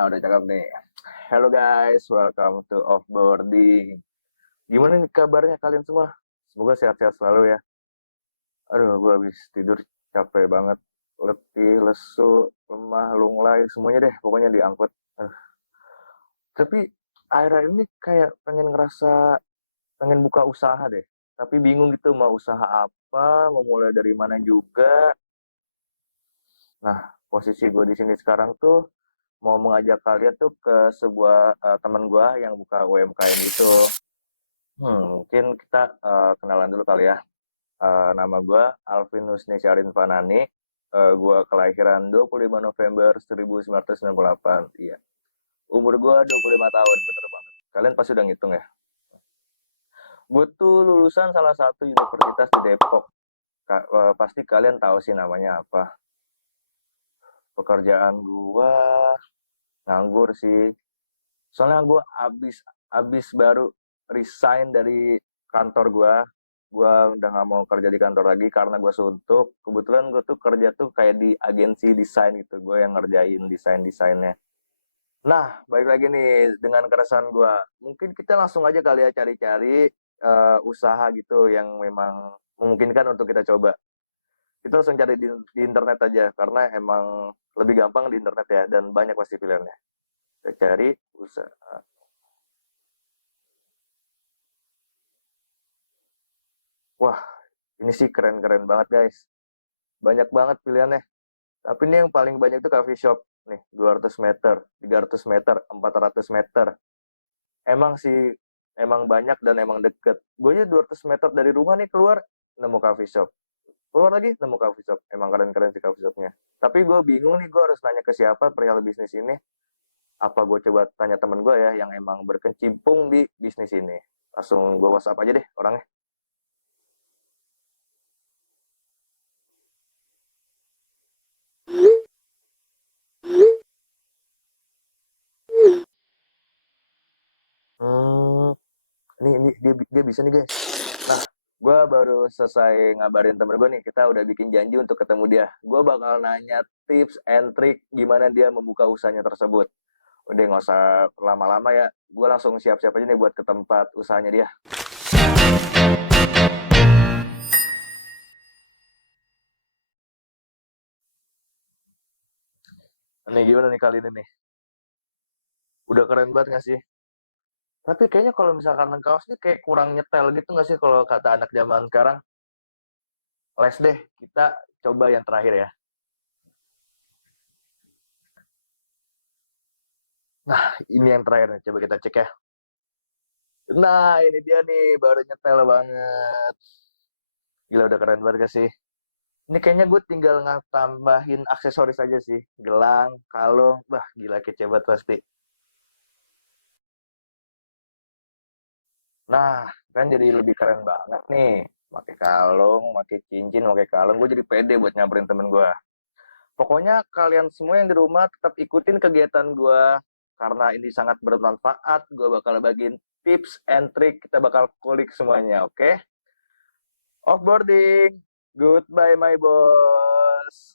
Udah cakep nih. Hello guys, welcome to Offboarding. Gimana nih kabarnya kalian semua? Semoga sehat-sehat selalu ya. Aduh, gue habis tidur capek banget. Letih, lesu, lemah, lunglai, semuanya deh. Pokoknya diangkut. Aduh. Tapi akhir-akhir ini kayak pengen buka usaha deh. Tapi bingung gitu mau usaha apa, mau mulai dari mana juga. Nah, posisi gue di sini sekarang tuh mau mengajak kalian tuh ke sebuah teman gue yang buka UMKM gitu. Mungkin kita kenalan dulu kali ya. Nama gue Alvin Husni Syarin Fanani. Gue kelahiran 25 November 1998. Iya. Umur gue 25 tahun, bener banget. Kalian pasti udah ngitung ya. Gue tuh lulusan salah satu universitas di Depok. Pasti kalian tahu sih namanya apa. Pekerjaan gue nganggur sih. Soalnya gue abis baru resign dari kantor gue. Gue udah nggak mau kerja di kantor lagi karena gue suntuk. Kebetulan gue tuh kerja tuh kayak di agensi desain gitu. Gue yang ngerjain desainnya. Nah, balik lagi nih dengan keresahan gue. Mungkin kita langsung aja kali ya cari-cari usaha gitu yang memang memungkinkan untuk kita coba. Kita langsung cari di internet aja karena emang lebih gampang di internet ya dan banyak pasti pilihannya. Kita cari usaha. Wah, ini sih keren-keren banget guys. Banyak banget pilihannya. Tapi ini yang paling banyak itu coffee shop. Nih, 200 meter, 300 meter, 400 meter. Emang sih, emang banyak dan emang deket. Gue aja 200 meter dari rumah nih keluar, nemu coffee shop. Keluar lagi, nemu coffee shop. Emang keren-keren sih coffee shopnya. Tapi gue bingung nih, gue harus nanya ke siapa perihal bisnis ini. Apa gue coba tanya temen gue ya, yang emang berkecimpung di bisnis ini. Langsung gue WhatsApp aja deh orangnya. Hmm, ini dia bisa nih guys. Nah, gue baru selesai ngabarin temen gue nih, kita udah bikin janji untuk ketemu dia. Gue bakal nanya tips and trick gimana dia membuka usahanya tersebut. Udah nggak usah lama-lama ya, gue langsung siap-siap aja nih buat ke tempat usahanya dia. Nih gimana nih kali ini nih? Udah keren banget nggak sih? Tapi kayaknya kalau misalkan kaos ini kayak kurang nyetel gitu nggak sih kalau kata anak zaman sekarang? Les deh, kita coba yang terakhir ya. Nah, ini yang terakhir nih, coba kita cek ya. Nah, ini dia nih, baru nyetel banget. Gila udah keren banget gak sih? Ini kayaknya gue tinggal tambahin aksesoris aja sih. Gelang, kalung, bah gila kece banget pasti. Nah, kan jadi lebih keren banget nih. Pakai kalung, pakai cincin, pakai kalung. Gue jadi pede buat nyamperin temen gue. Pokoknya kalian semua yang di rumah tetap ikutin kegiatan gue. Karena ini sangat bermanfaat. Gue bakal bagiin tips and trick. Kita bakal kulik semuanya, oke? Okay? Offboarding. Goodbye, my boss.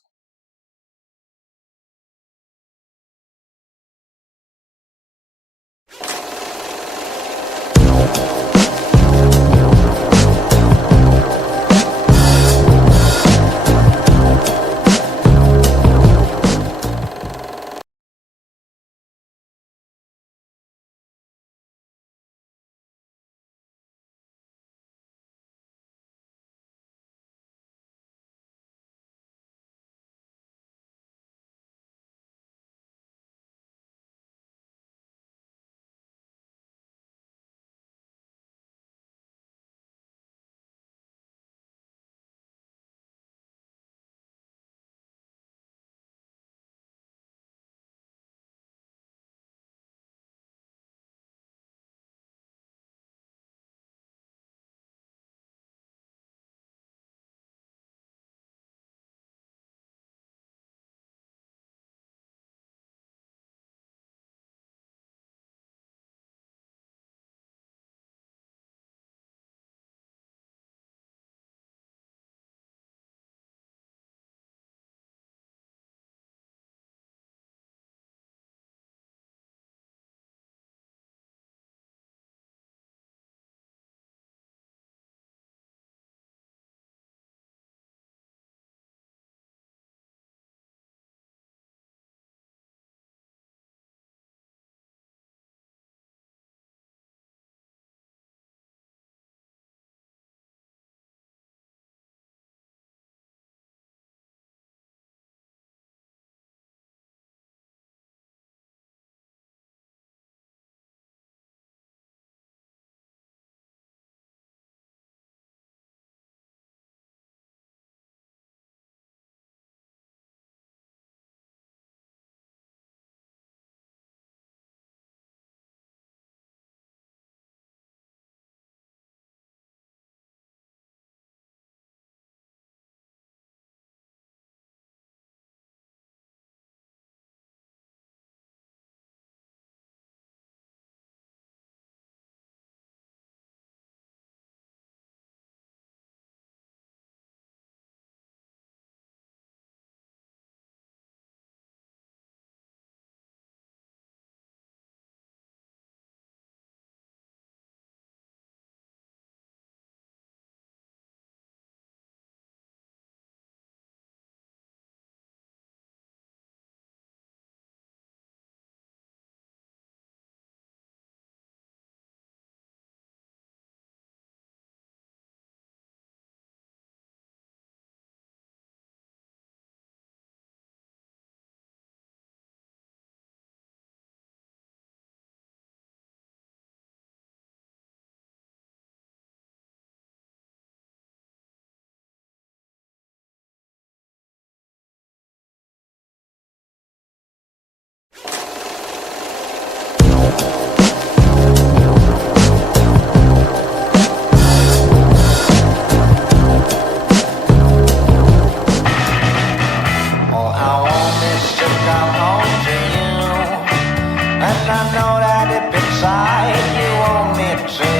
I know that deep inside you want me to,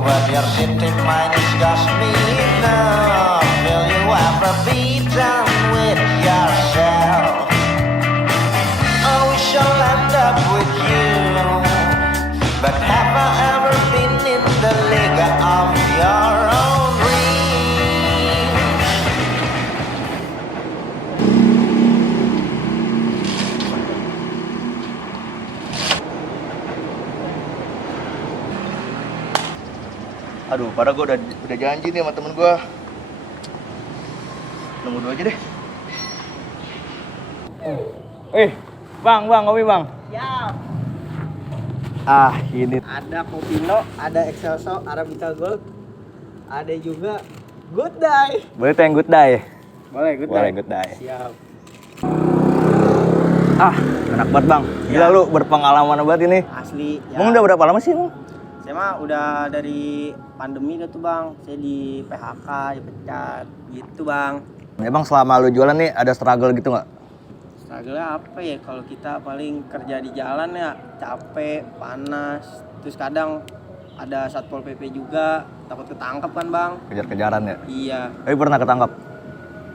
but your city mind disgusts me enough. Will you ever be done with yourself? Oh, we shall end up with you, but have I ever been in the league of your own dreams? Aduh, padahal gue udah janji nih sama temen gue. Nunggu dulu aja deh. Bang, kopi bang. Siap. Ini. Ada Kopino, ada Excelso, Arabica Gold, ada juga Good Day. Boleh tuh yang good day. Boleh, Good Day. Boleh good day. Siap. Enak banget bang. Gila lu berpengalaman banget ini. Asli. Ya. Emang udah berapa lama sih emang? Saya mah udah dari pandemi udah tuh bang. Saya di PHK, dipecat, gitu bang. Emang selama lu jualan nih ada struggle gitu nggak? Struggle-nya apa ya? Kalau kita paling kerja di jalan ya capek, panas. Terus kadang ada Satpol PP juga, takut ketangkep kan bang? Kejar-kejaran ya? Iya. Tapi pernah ketangkap?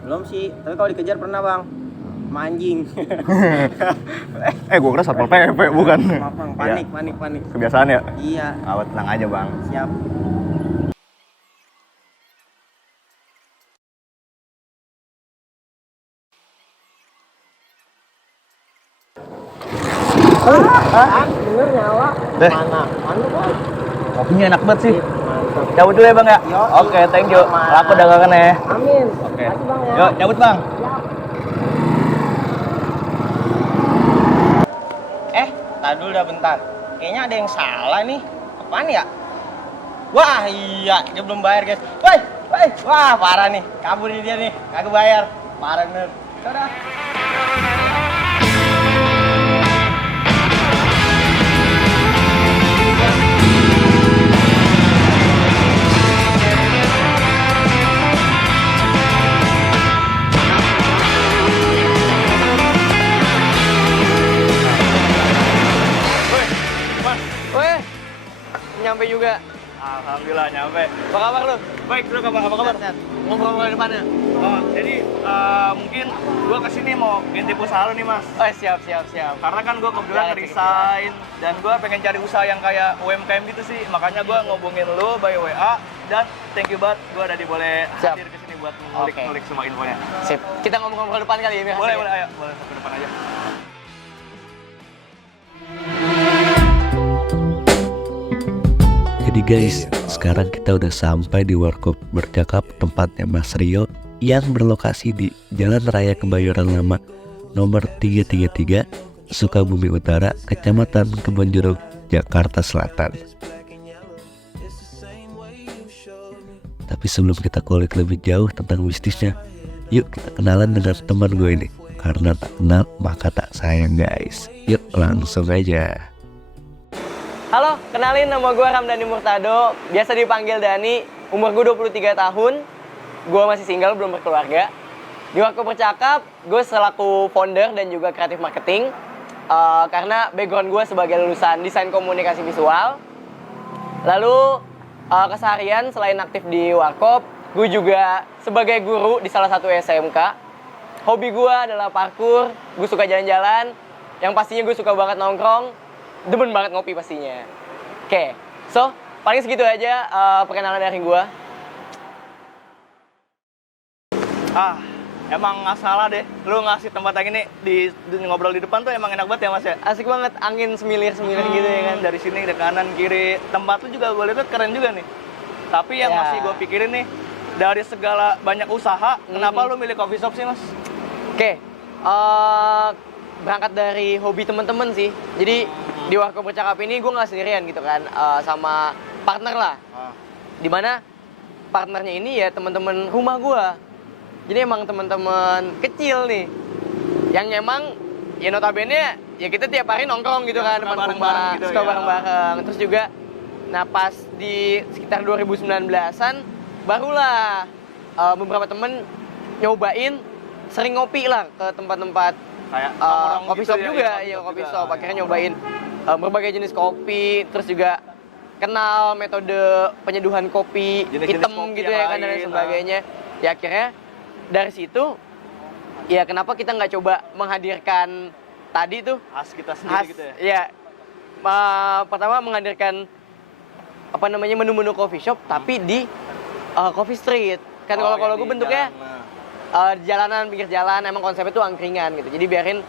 Belum sih, tapi kalau dikejar pernah bang. Manjing. Gue kira Satpol PP bukan. Maaf bang, panik. Kebiasaan ya? Iya, Awet tenang aja bang. siap. Bener nyawa. Deh. Mana bang? Kopinya enak banget sih. Mantap. Cabut dulu ya bang ya? Yo, Oke, thank you. sama. Laku dagangan ya. Amin. Oke. Makasih bang ya. Yuk, cabut bang. Tadi dulu udah bentar. Kayaknya ada yang salah nih. Apaan ya? Wah iya, dia belum bayar guys. Woi, wah parah nih. Kabur nih dia nih, kagak bayar. Parah bener. Udah. Nyampe juga. Alhamdulillah nyampe. Apa kabar lu? Baik, lu apa kabar? Sehat. Ngobrol di depannya. Oh, jadi mungkin gua kesini mau ngintip usaha lu nih mas. Oh siap. Karena kan gua kebetulan Ya, resign dan gua pengen cari usaha yang kayak UMKM gitu sih. Makanya gua ngubungin lu by WA dan thank you banget gua udah boleh Siap. hadir ke sini buat Oke. ngulik semua infonya. Sip. Kita ngomong-ngomong depan kali ya. biar Boleh, asik ya? boleh, ayo. Boleh ke depan aja. Jadi guys, sekarang kita udah sampai di Warkop Bercakap tempatnya Mas Rio yang berlokasi di Jalan Raya Kebayoran Lama nomor 333 Sukabumi Utara, Kecamatan Kebonjeruk, Jakarta Selatan. Tapi sebelum kita kulik lebih jauh tentang bisnisnya, yuk kita kenalan dengan teman gue ini. Karena tak kenal maka tak sayang guys. Yuk langsung aja. Halo, kenalin nama gue Ramdhani Murtado, biasa dipanggil Dani, umur gue 23 tahun, gue masih single, belum berkeluarga. Di Warkop Bercakap, gue selaku founder dan juga kreatif marketing, karena background gue sebagai lulusan desain komunikasi visual. Lalu keseharian selain aktif di Warkop, gue juga sebagai guru di salah satu SMK. Hobi gue adalah parkour, gue suka jalan-jalan, yang pastinya gue suka banget nongkrong, demen banget ngopi pastinya. Oke, so paling segitu aja perkenalan dari gue. Emang nggak salah deh, lu ngasih tempat yang ini di ngobrol di depan tuh emang enak banget ya mas ya. Asik banget, angin semilir-semilir gitu ya kan. Dari sini ke kanan kiri, tempat tuh juga gue lihat keren juga nih. Tapi yang Ya. masih gue pikirin nih, dari segala banyak usaha, kenapa lu milih coffee shop sih mas? Oke, berangkat dari hobi temen-temen sih. Jadi di Warkop Bercakap ini gue nggak sendirian gitu kan, sama partner lah. Dimana partnernya ini ya temen-temen rumah gue. Jadi emang temen-temen kecil nih, yang emang ya notabene ya kita tiap hari nongkrong gitu kan, Suka depan bareng-bareng rumah, gitu suka ya. bareng-bareng. Terus juga, nah pas di sekitar 2019-an barulah beberapa temen nyobain sering ngopi lah ke tempat-tempat Kayak coffee shop juga, ya coffee shop. Akhirnya nyobain berbagai jenis kopi, terus juga kenal metode penyeduhan kopi Jenis-jenis hitam kopi gitu yang ya kan dan lain, lain sebagainya. Ya akhirnya dari situ ya kenapa kita nggak coba menghadirkan tadi tuh khas kita khas sendiri gitu ya. ya pertama menghadirkan apa namanya menu-menu coffee shop tapi di coffee street. Kan Oh, kalau yang gue di bentuknya jalan, nah. jalanan pinggir jalan emang konsepnya tuh angkringan gitu. Jadi biarin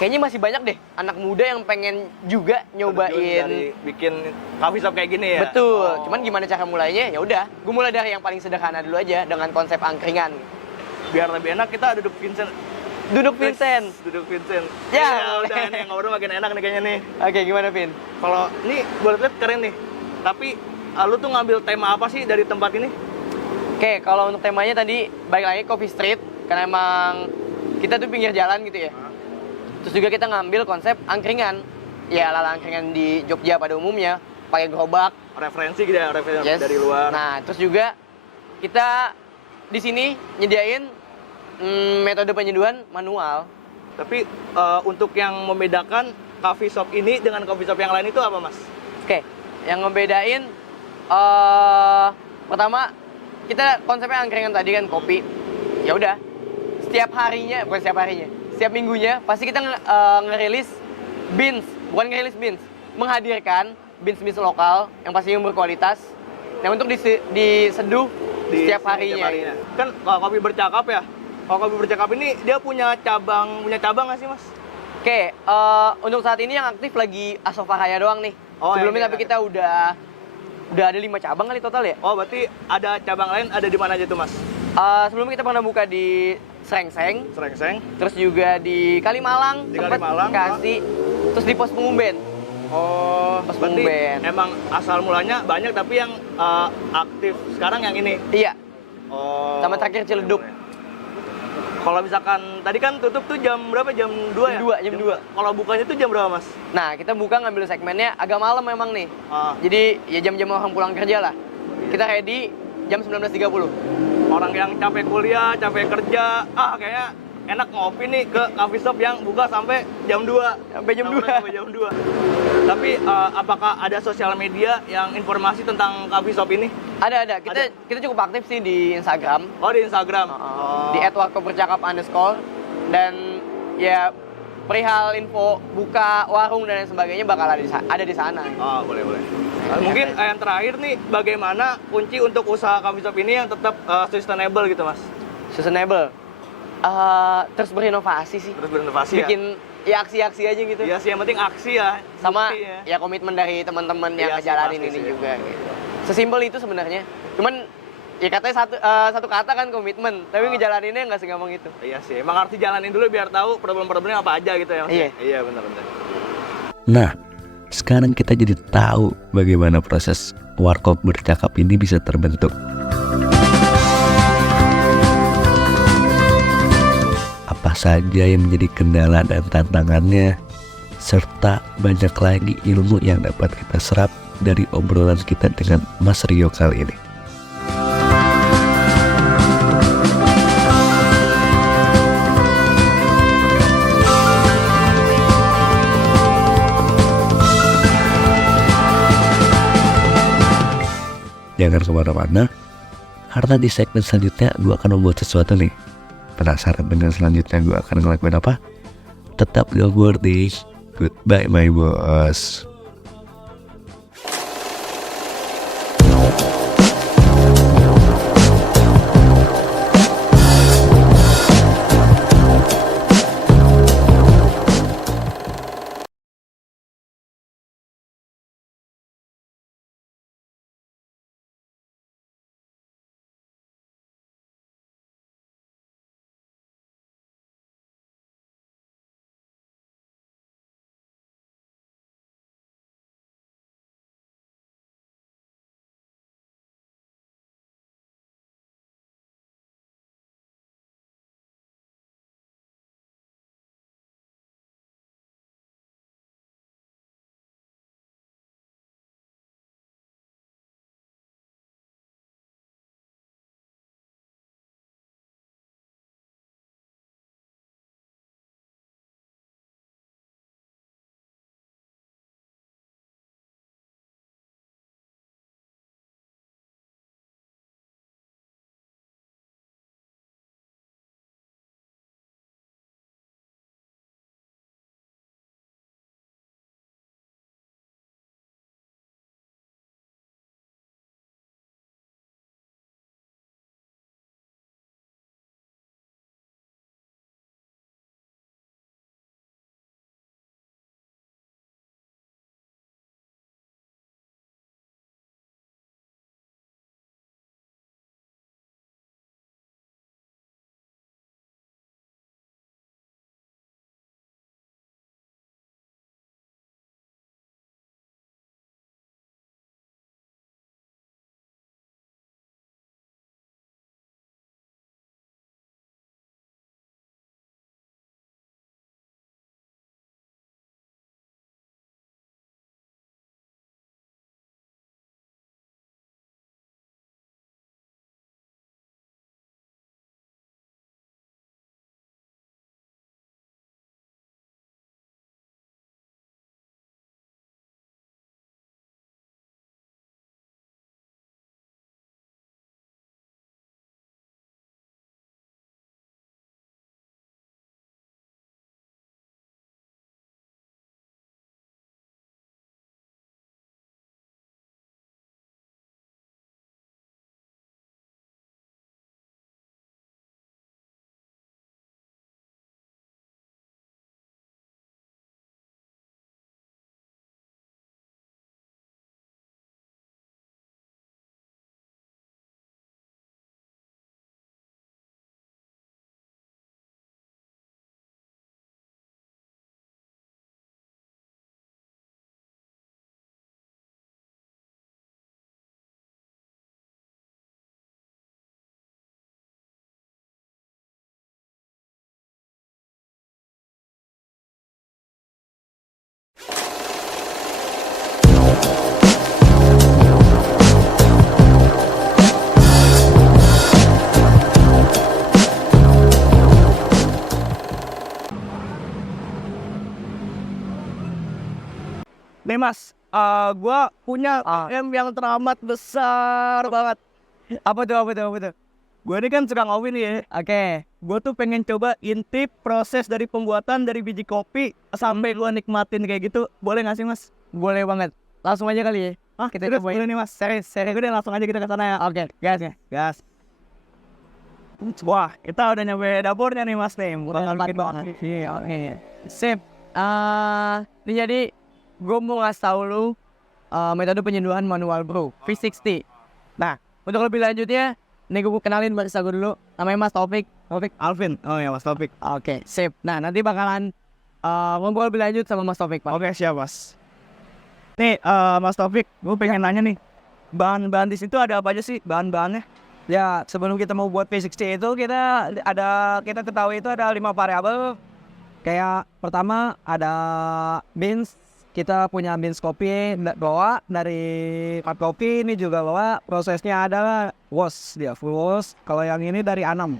kayaknya masih banyak deh anak muda yang pengen juga Terjun nyobain. dari bikin coffee shop kayak gini ya. Betul. Oh. Cuman gimana cara mulainya? Ya udah, gue mulai dari yang paling sederhana dulu aja dengan konsep angkringan. Biar lebih enak kita duduk Vincent. Duduk Vincent. Duduk Vincent. Ya, udah ini ngobrol makin enak nih kayaknya nih. Oke, gimana Vin? Kalau ini gue lihat keren nih. Tapi lu tuh ngambil tema apa sih dari tempat ini? Oke, kalau untuk temanya tadi balik lagi coffee street karena emang kita tuh pinggir jalan gitu ya. Terus juga kita ngambil konsep angkringan. Ya, ala angkringan di Jogja pada umumnya pakai gerobak. Referensi gitu ya, referensi Yes. dari luar. Nah, terus juga kita di sini nyediain metode penyeduhan manual. Tapi untuk yang membedakan coffee shop ini dengan coffee shop yang lain itu apa, Mas? Oke, yang ngebedain pertama kita konsepnya angkringan tadi kan kopi. Ya udah, setiap harinya, bukan setiap harinya, setiap minggunya pasti kita ngerilis beans, bukan ngerilis beans, menghadirkan beans lokal yang pastinya berkualitas. Nah, untuk diseduh setiap harinya. Kan kopi bercakap ya. Kalau kopi bercakap ini dia punya cabang nggak sih, Mas? Oke, untuk saat ini yang aktif lagi Asofa Raya doang nih. Oh, Sebelumnya yang tapi ini kita udah ada 5 cabang kali total ya. Oh, berarti ada cabang lain ada di mana aja tuh, Mas? Sebelumnya kita pernah buka di Srengseng, Srengseng. terus juga di Kalimalang, Di sempet Kalimalang, Bekasi, terus di Pos Pengumben. Oh, Pas berarti Pengumben. emang asal mulanya banyak tapi yang aktif sekarang yang ini. Iya, Oh. sama terakhir Ciledug. Kalau misalkan tadi kan tutup tuh jam berapa? Jam 2 ya? Jam 2. Kalau bukanya tuh jam berapa, Mas? Nah, kita buka ngambil segmennya agak malam memang nih. Ah, Jadi ya jam-jam orang pulang kerja lah. Kita ready jam 19.30. orang yang capek kuliah, capek kerja, kayaknya enak ngopi nih ke coffee shop yang buka sampai jam 2. Sampai jam 2. Sampai jam 2. Tapi apakah ada sosial media yang informasi tentang coffee shop ini? Ada. Kita cukup aktif sih di Instagram. Oh, di Instagram. Di @warkopbercakap_ dan ya perihal info buka warung dan lain sebagainya bakal ada di sana. Oh, boleh. Mungkin yang terakhir nih, bagaimana kunci untuk usaha coffee shop ini yang tetap sustainable gitu, Mas? Sustainable. Terus berinovasi sih. Terus berinovasi Bikin ya aksi-aksi aja gitu. ya? Iya sih, yang penting aksi ya. Sama bukti ya. ya komitmen dari teman-teman yang Iya sih, ngejalanin pasti ini sih. juga gitu. Sesimpel itu sebenarnya. Cuman ya katanya satu kata kan komitmen, tapi ngejalaninnya nggak segampang itu. Iya sih, emang harus dijalanin dulu biar tahu problem-problemnya apa aja gitu ya, Mas. Iya. Iya, benar. Nah, sekarang kita jadi tahu bagaimana proses warkop bercakap ini bisa terbentuk. Apa saja yang menjadi kendala dan tantangannya, serta banyak lagi ilmu yang dapat kita serap dari obrolan kita dengan Mas Rio kali ini. Jangan kemana-mana, karena di segmen selanjutnya gue akan membuat sesuatu nih. Penasaran dengan selanjutnya gue akan ngelakuin apa? Tetap go boarding. Goodbye my boss. Nih Mas, gua punya yang teramat besar banget. Apa tuh? Gue ini kan suka ngopi nih ya. Oke. Gue tuh pengen coba intip proses dari pembuatan dari biji kopi sampai gue nikmatin kayak gitu. Boleh nggak sih Mas? Boleh banget. Langsung aja kali ya. Kita Kita cobain. boleh nih Mas. Serius. Udah langsung aja kita ke sana ya. Oke, gas ya. Gas. Wah, kita udah nyampe dapurnya nih Mas nih. Udah Bakal bikin banget. kopi. Iya, oke. Sip. Ini jadi gue mau ngasih tau lu metode penyeduhan manual brew V60. Nah, untuk lebih lanjutnya, nih gue kenalin barista gue dulu. Namanya Mas Taufik. Alvin. Oh ya Mas Topik. Oke, sip. Nah, nanti bakalan ngobrol lebih lanjut sama Mas Taufik, Pak. Oke, siap Mas. Nih Mas Taufik, gue pengen nanya nih. Bahan-bahan di situ ada apa aja sih bahan-bahannya? Ya, sebelum kita mau buat V60 itu kita ketahui itu ada 5 variabel. Kayak pertama ada beans. Kita punya beans kopi bawa dari part kopi, ini juga bawa. Prosesnya adalah wash, dia full wash. Kalau yang ini dari Anam.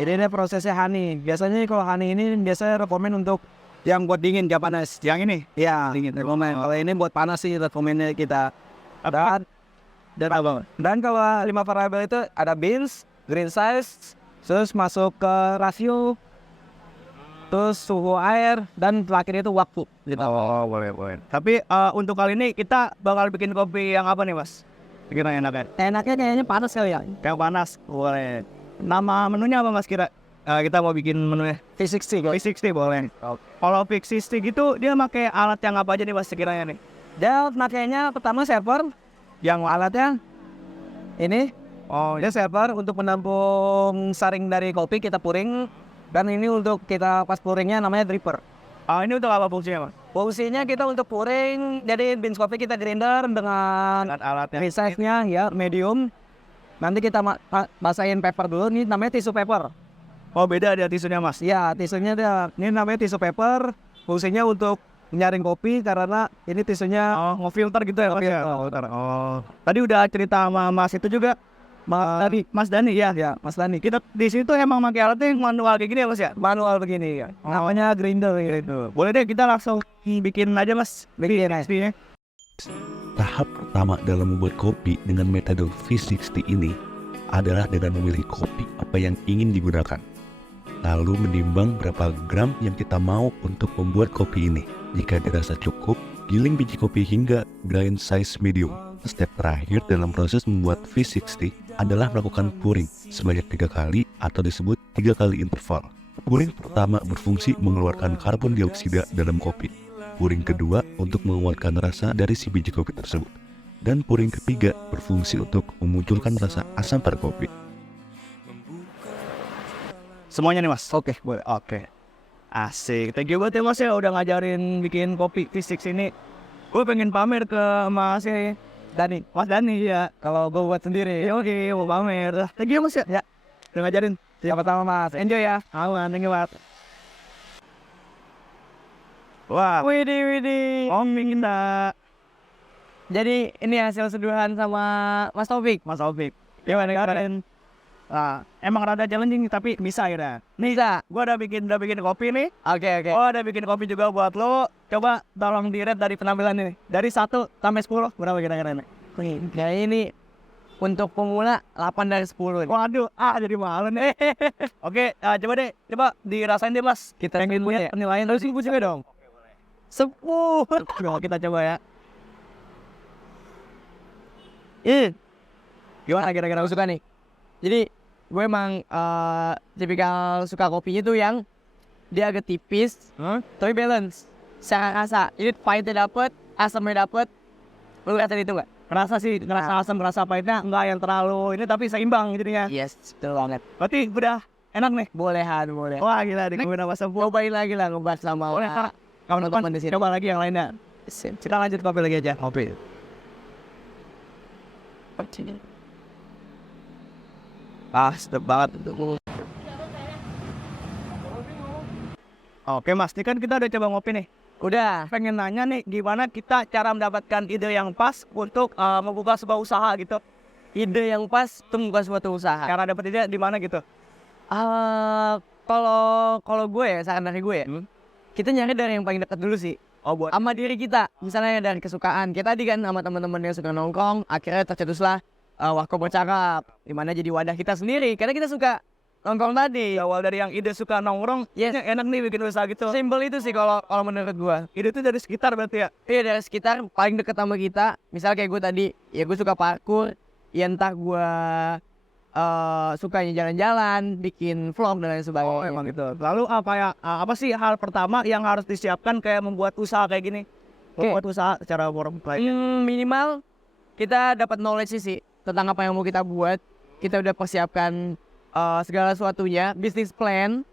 Ini prosesnya honey. Biasanya kalau honey ini biasanya rekomen untuk yang buat dingin, gak panas. Yang ini? Ya, dingin rekomen. Kalau ini buat panas sih rekomennya kita. Dan kalau 5 variabel itu ada beans, green size, terus masuk ke rasio, terus suhu air, dan terakhir itu waktu. Gitu. Oh, boleh. Tapi untuk kali ini kita bakal bikin kopi yang apa nih Mas? Bikin yang enaknya? Enaknya kayaknya panas kali ya. Kayak panas. Boleh. Nama menunya apa Mas kira? Kita mau bikin menunya V60. V60 boleh. Kalau V60 gitu dia pakai alat yang apa aja nih Mas sekiranya nih? Dia makanya pertama server, yang alatnya ini. Oh, Dia server untuk menampung saring dari kopi kita puring. Dan ini untuk kita pas puringnya namanya dripper. ini untuk apa fungsinya Mas? Fungsinya kita untuk puring, jadi beans kopi kita grinder dengan Alatnya. resize-nya ya medium. Nanti kita basahin paper dulu, ini namanya tisu paper. Oh, beda ada tisunya Mas. Ya, tisunya ini namanya tisu paper. Fungsinya untuk menyaring kopi karena ini tisunya Ngefilter gitu ya Mas ya? Ngefilter. Oh. Tadi udah cerita sama Mas itu juga. Mas Dani ya? Ya, Mas Dani. Kita di situ emang pakai alatnya yang manual kayak gini ya Mas ya? Manual begini ya. Namanya grinder gitu. Boleh deh kita langsung bikin aja Mas. Bikin aja. V60-nya. Tahap pertama dalam membuat kopi dengan metode V60 ini adalah dengan memilih kopi apa yang ingin digunakan. Lalu menimbang berapa gram yang kita mau untuk membuat kopi ini. Jika dirasa cukup, giling biji kopi hingga grind size medium. Step terakhir dalam proses membuat V60 adalah melakukan pouring sebanyak 3 kali atau disebut 3 kali interval. Pouring pertama berfungsi mengeluarkan karbon dioksida dalam kopi. Pouring kedua untuk mengeluarkan rasa dari si biji kopi tersebut. Dan pouring ketiga berfungsi untuk memunculkan rasa asam pada kopi. Semuanya nih Mas? Oke, boleh. Oke. Asik. Thank you banget ya Mas ya udah ngajarin bikin kopi V60 ini. Gue pengen pamer ke Mas ya. Mas Dani ya. Kalau gue buat sendiri. Oke, mau pamer. Thank you Mas ya. Ya. Udah ngajarin. Siapa pertama Mas? Enjoy ya. Aman, thank you Mas. Wah, Widih. kopi kita. Jadi ini hasil seduhan sama Mas Taufik. Mas Taufik. Gimana kalian? Nah, emang rada challenging tapi bisa ya. Nih, Bisa. gua udah bikin kopi nih. Oke. Oh, udah bikin kopi juga buat lo. Coba tolong di-rate dari penampilan ini. Dari 1 sampai 10 berapa kira-kira nih? Nah ini untuk pemula 8 dari 10. Waduh, jadi malu nih. Oke, coba deh, dirasain deh Mas. Kita pengen sebut lihat ya. penilaian dari sini juga dong. 10. Coba kita coba ya. Gimana kira-kira lu suka nih? Jadi gue emang tipikal suka kopinya tuh yang dia agak tipis, tapi balance. Secara rasa, ini pahitnya dapet, asamnya dapet. Lu lihat itu nggak? Ngerasa sih, ngerasa asam, ngerasa pahitnya enggak yang terlalu ini tapi seimbang jadinya. Yes, betul banget. Berarti udah enak nih. Boleh. Wah, gila deh, gue udah masa Cobain lagi lah ngebahas sama Boleh, Kak. Kawan-kawan di sini. coba lagi yang lainnya. Kita lanjut kopi lagi aja. Kopi. Sedap banget. Oke Mas, ini kan kita udah coba ngopi nih. Udah. Pengen nanya nih, gimana kita cara mendapatkan ide yang pas untuk membuka sebuah usaha gitu. Ide yang pas untuk membuka suatu usaha. Cara dapet ide di mana gitu? Kalau gue ya, saran dari gue ya, kita nyari dari yang paling dekat dulu sih. buat sama diri kita. Misalnya dari kesukaan kita tadi kan sama teman-teman yang suka nongkrong, akhirnya tercetuslah Warkop Bercakap, dimana jadi wadah kita sendiri karena kita suka nongkrong tadi. awal dari yang ide suka nongkrong, Yes. enak nih bikin usaha gitu. Simpel itu sih kalau menurut gua. Ide itu dari sekitar berarti ya. Iya, dari sekitar paling deket sama kita. Misal kayak gue tadi, ya gue suka parkour, ya entah gue sukanya jalan-jalan, bikin vlog dan lain sebagainya. Oh, emang gitu. Lalu apa sih hal pertama yang harus disiapkan kayak membuat usaha kayak gini? Oke. Membuat usaha secara work life. Minimal kita dapat knowledge sih tentang apa yang mau kita buat. Kita udah persiapkan segala sesuatunya, bisnis plan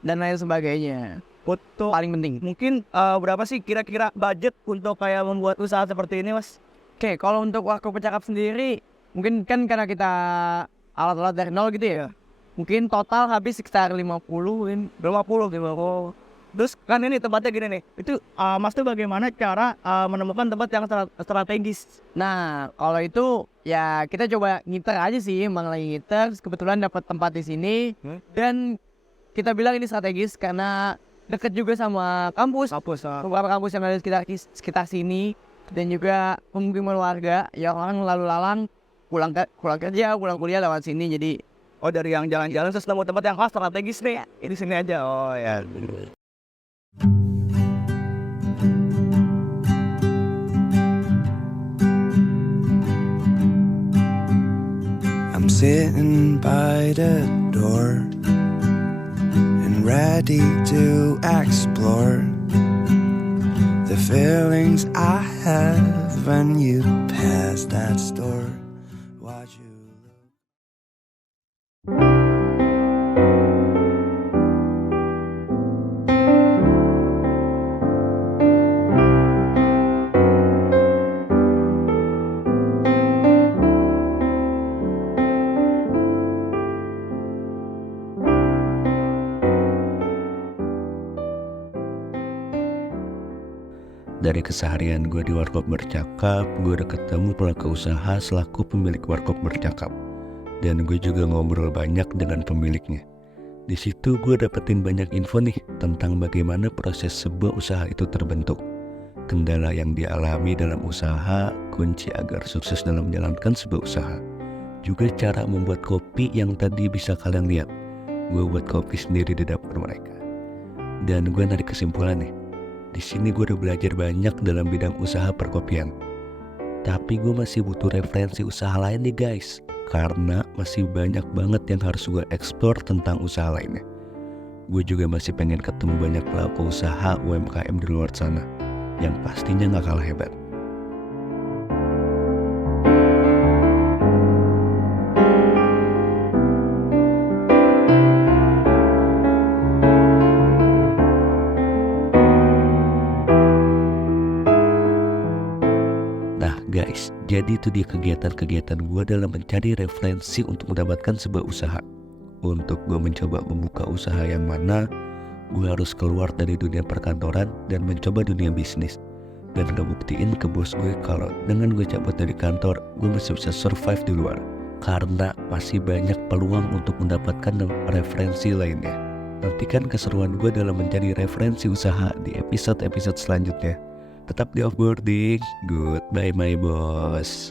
dan lain sebagainya. Untuk Paling penting. mungkin berapa sih kira-kira budget untuk kayak membuat usaha seperti ini, Mas? Oke, kalau untuk Warkop Bercakap sendiri, mungkin kan karena kita alat-alat dari nol gitu ya. Mungkin total habis sekitar 50-in. 50. Terus kan ini tempatnya gini nih. Itu Mas tuh bagaimana cara menemukan tempat yang strategis? Nah, kalau itu ya kita coba ngiter aja sih, emang lagi ngiter. Terus kebetulan dapat tempat di sini dan kita bilang ini strategis karena deket juga sama kampus. Beberapa kampus yang ada di sekitar sini dan juga pemukiman warga. Ya orang lalu lalang pulang kerja, pulang kuliah lewat sini. Jadi Oh, dari yang jalan-jalan terus nemu tempat yang strategis nih. Di sini aja. Oh ya. I'm sitting by the door and ready to explore the feelings I have when you pass that store. Watch you look. Dari keseharian gue di Warkop Bercakap, gue udah ketemu pelaku usaha selaku pemilik Warkop Bercakap. Dan gue juga ngobrol banyak dengan pemiliknya. Di situ gue dapetin banyak info nih tentang bagaimana proses sebuah usaha itu terbentuk. Kendala yang dialami dalam usaha, kunci agar sukses dalam menjalankan sebuah usaha. Juga cara membuat kopi yang tadi bisa kalian lihat. Gue buat kopi sendiri di dapur mereka. Dan gue narik kesimpulan nih. Di sini gue udah belajar banyak dalam bidang usaha perkopian. Tapi gue masih butuh referensi usaha lain nih guys. Karena masih banyak banget yang harus gue explore tentang usaha lainnya. Gue juga masih pengen ketemu banyak pelaku usaha UMKM di luar sana. Yang pastinya gak kalah hebat. Guys, jadi itu dia kegiatan-kegiatan gue dalam mencari referensi untuk mendapatkan sebuah usaha. Untuk gue mencoba membuka usaha yang mana, gue harus keluar dari dunia perkantoran dan mencoba dunia bisnis. Dan ngebuktiin ke bos gue kalau dengan gue cabut dari kantor, gue masih bisa survive di luar. Karena masih banyak peluang untuk mendapatkan referensi lainnya. Nantikan keseruan gue dalam mencari referensi usaha di episode-episode selanjutnya. Tetap di offboarding. Goodbye my boss.